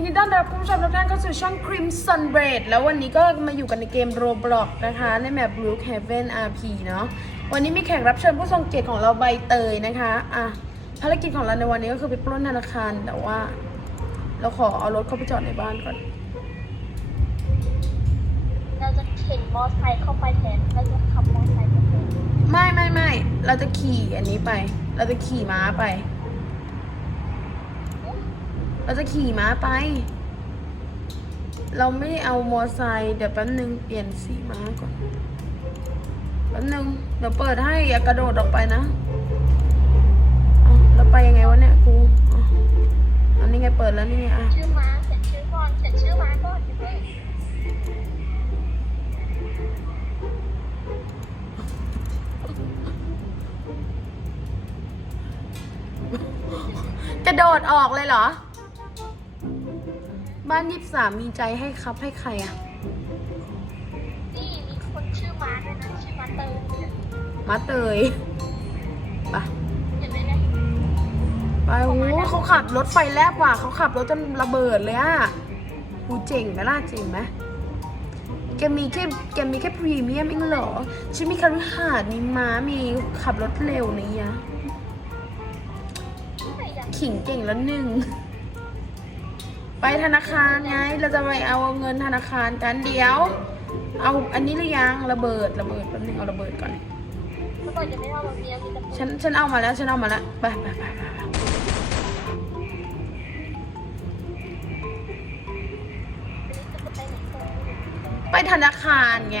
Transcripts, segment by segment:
นดีต้อนรับคุณผู้ชมทุกท่านเข้าสู่ช่อง Crimson Braid แล้ววันนี้ก็มาอยู่กันในเกม Roblox นะคะ ในแมป Brook Haven RP เนาะวันนี้มีแขกรับเชิญผู้ทรงเกียรติของเราใบเตยนะคะอะภารกิจของเราในวันนี้ก็คือไปปล้นธนาคารแต่ว่า เราขอเอารถเข้าไปจอดในบ้านก่อน เราจะเข็นมอไซค์เข้าไปแทนเราจะขับมอไซค์ไปแทนไม่ไม่ไม่เราจะขี่อันนี้ไป เราจะขี่ม้าไป เราจะขี่ม้าไป เราไม่ได้เอามอไซค์เดี๋ยวแป๊บนึงเปลี่ยนสีม้าก่อนแป๊บนึงเดี๋ยวเปิดให้อย่ากระโดดออกไปนะเอาไปยังไงวะเนี่ยกูอันนี้ไงเปิดแล้วนี่ไงอะชื่อม้าเขียนชื่อก่อนเขียนชื่อม้าก่อนเฮ้ยกระโดดออกเลยเหรอ บ้านยี่สามมีใจให้ครับให้ใครอะ นี่มีคนชื่อม้าด้วยนะชื่อม้าเตยเนี่ยมาเตยไปเห็นไหมเนี่ยไปโอ้โหเขาขับรถไฟแลบว่ะเขาขับรถจนระเบิดเลยอะกูเจ๋งไหมล่ะเจ๋งไหมแกมีแค่แกมีแค่พรีเมียมเองเหรอฉันมีคารุหาดมีม้ามีขับรถเร็วนี่ยะไม่อยากขิงเก่งแล้วหนึ่ง ไปธนาคารไง เราจะไปเอาเงินธนาคารกันเดี๋ยว เอาอันนี้หรือยังระเบิดระเบิดแป๊บนึงเอาระเบิดก่อนเมื่อก่อนจะไม่เอาแบบนี้มีแต่ฉันฉันเอามาแล้วฉันเอามาแล้วไปไปไปไปไปจะไปไหนก่อนไปธนาคารไง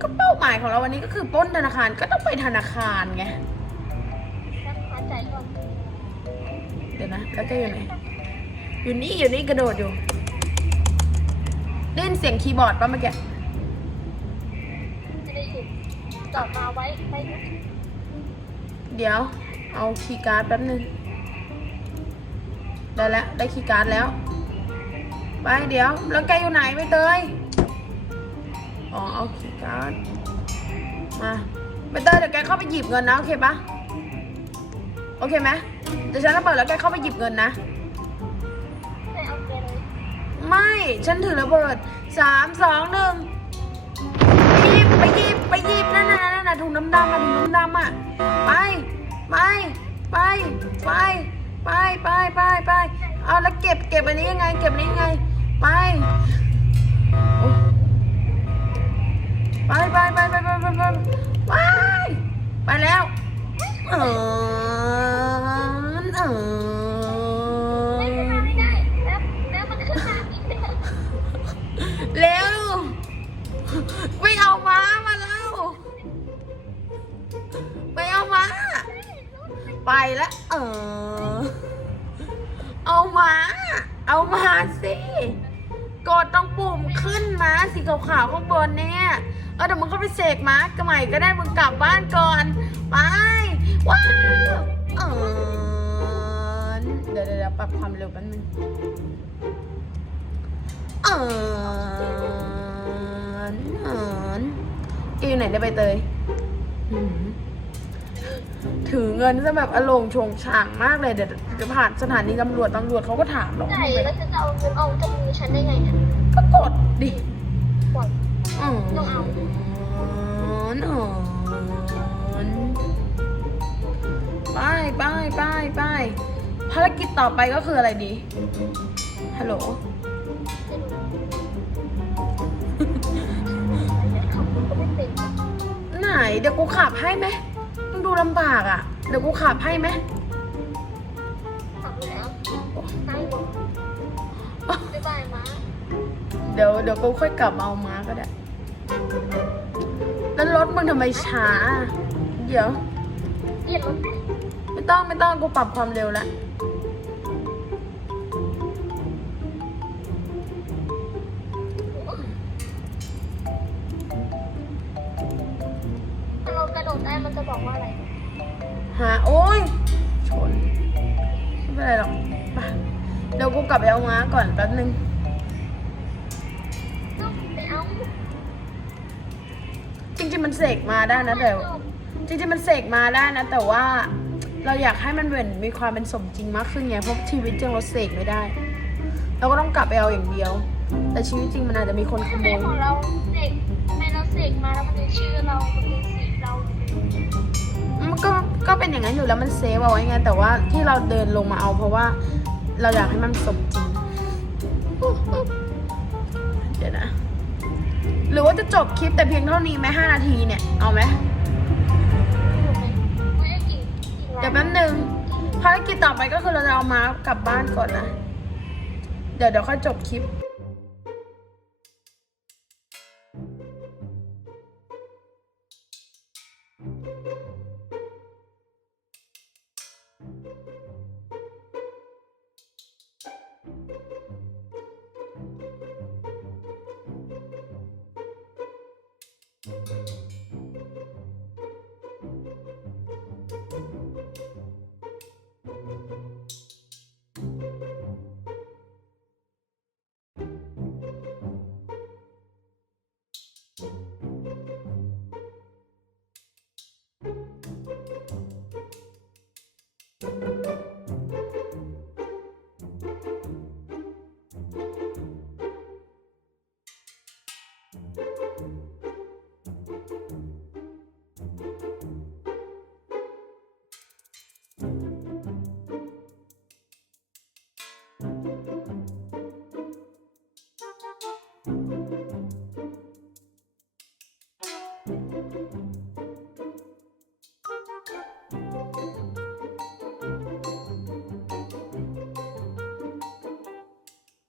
ก็เป้าหมายของเราวันนี้ก็คือปล้นธนาคารก็ต้องไปธนาคารไงนั่งหาใจก่อนเดี๋ยวนะแล้วแกอยู่ไหน อยู่นี่อยู่นี่กระโดดอยู่ได้ยินเสียงคีย์บอร์ดป่ะเมื่อกี้จะได้หยุดจอดมาไว้ไปเดี๋ยว เอาคีย์การ์ดแป๊บนึงได้แล้วได้คีย์การ์ดแล้ว ไปเดี๋ยว แล้วแกอยู่ไหนไปเตยอ๋อเอาคีย์การ์ดมาไปเตยเดี๋ยวแกเข้าไปหยิบเงินนะโอเคปะโอเคไหมเดี๋ยวฉันจะเปิดแล้วแกเข้าไปหยิบเงินนะ ไม่ ฉันถือระเบิดสามสองหนึ่งไปหยิบไปหยิบไปหยิบนั่นน่ะนั่นน่ะถุงน้ำดำอะถุงน้ำดำอะไปไปไปไปไปไปไปไปเอาแล้วเก็บเก็บอันนี้ยังไง เก็บอันนี้ยังไง ไปไปไปไปไปไปไปไปไปไปแล้วเออเอไม้าเอามาสิ กดตรงปุ่มขึ้นมาสีขาวๆข้างบนเนี่ยเออเดี๋ยวมึงก็ไปเสกม้ากระใหม่ก็ได้มึงกลับบ้านก่อนไปว้าวเออเดี๋ยวเดี๋ยวปรับความเร็วแป๊บนึงเอินเอินแกอยู่ไหนได้ใบเตยหืม ถือเงินซะแบบอารมณ์ชงช่างมากเลยเดี๋ยวเดี๋ยวผ่านสถานีตำรวจตำรวจเขาก็ถามหรอกไหนแล้วฉันจะเอาเงินเอาจากมือฉันได้ไงเนี่ยก็กดดิปล่อยอืมต้องเอาเอินไปไปไปไปภารกิจต่อไปก็คืออะไรดี ฮัลโหลขับรถก็ไม่เป็นไหนเดี๋ยวกูขับให้ไหมมึง ดูลำบากอะ เดี๋ยวกูขับให้ไหมขับแล้วนั่งลงบ๊ายบายม้าเดี๋ยวเดี๋ยวกูค่อยกลับมาเอาม้าก็ได้ แล้วรถมึงทำไมช้า เดี๋ยวเปลี่ยนรถไม่ต้องไม่ต้องกูปรับความเร็วแล้ว ถ้าเรากระโดดได้มันจะบอกว่าอะไร หาโอ้ยชน ไม่เป็นไรหรอกไปเดี๋ยวกูกลับไปเอาม้าก่อนแป๊บนึงไม่เอาจริงๆมันเสกมาได้นะแต่จริงๆมันเสกมาได้นะ แต่ว่าเราอยากให้มันเหมือนมีความเป็นสมจริงมากขึ้นไงเพราะชีวิตจริงเราเสกไม่ได้ เราก็ต้องกลับไปเอาอย่างเดียว แต่ชีวิตจริงมันอาจจะมีคนขทำโมไมย ของเราเสกทำไมเราเสกมาแล้วมันเป็นชื่อเรามันเป็นสีเรามัน ก็ก็เป็นอย่างนั้นอยู่แล้วมันเซฟเอาไว้ไงแต่ว่าที่เราเดินลงมาเอาเพราะว่าเราอยากให้มันสมจริงเดี๋ยวนะ หรือว่าจะจบคลิปแต่เพียงเท่านี้ไหมห้านาทีเนี่ย เอาไหมเดี๋ยวแป๊บนึงภารกิจต่อไปก็คือเราจะเอามากลับบ้านก่อนนะ เดี๋ยวเดี๋ยวค่อยจบคลิป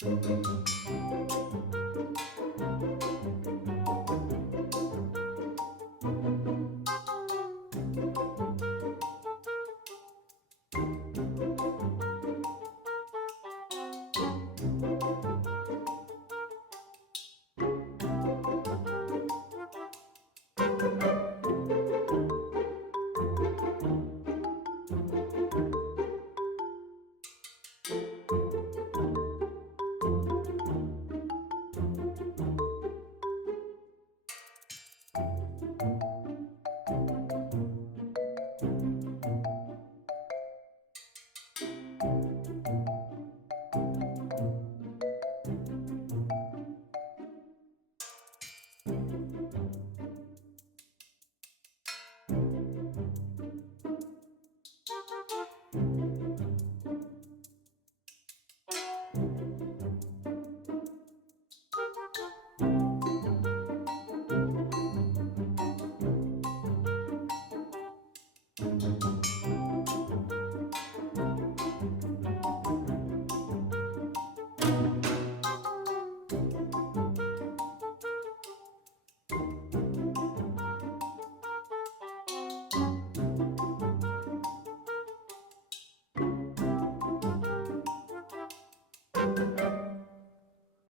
เ